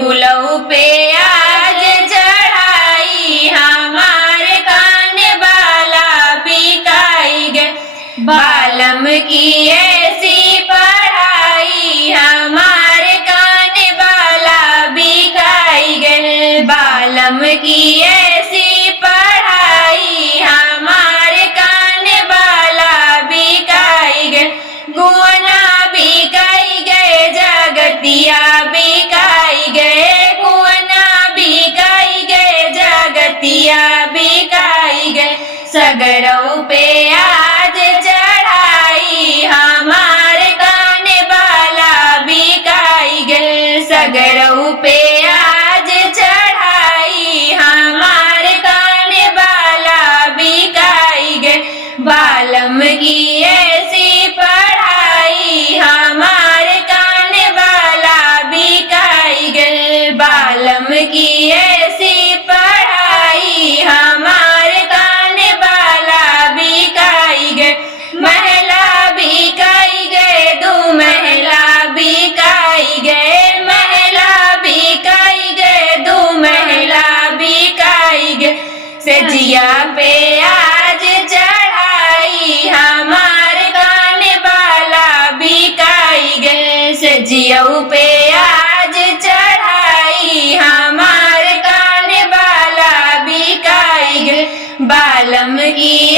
बुलऊ पे आज चढ़ाई हमारे काने बाला बिकाई गए। बालम की ऐसी पढ़ाई हमारे काने बाला बिकाई गए। बालम की ऐसी पढ़ाई हमारे काने बाला बिकाई गए। गुना बिकाई गए जगतिया बिकाई गए। गुना बिकाई गए जगतिया बिकाई गए। सगरों पे आज चढ़ाई हमारे काने बाला बिकाई गए। सगरों पे आज चढ़ाई हमारे काने बाला बिकाई गए। बालम की ऐसी पढ़ाई हमारे काने बाला बिकाई गए। बालम की ऐसी पढ़ाई हमारे काने बाला बिकाई गए। महिला बिकाई गए, दो महिला बिकाई गए। महिला बिकाई गए, दो महिला बिकाई गए। सजिया पे आज चढ़ाई हमारे काने बाला बिकाई गए। सजियों पे आज चढ़ाई हमारे काने बाला बिकाई गए। बालम की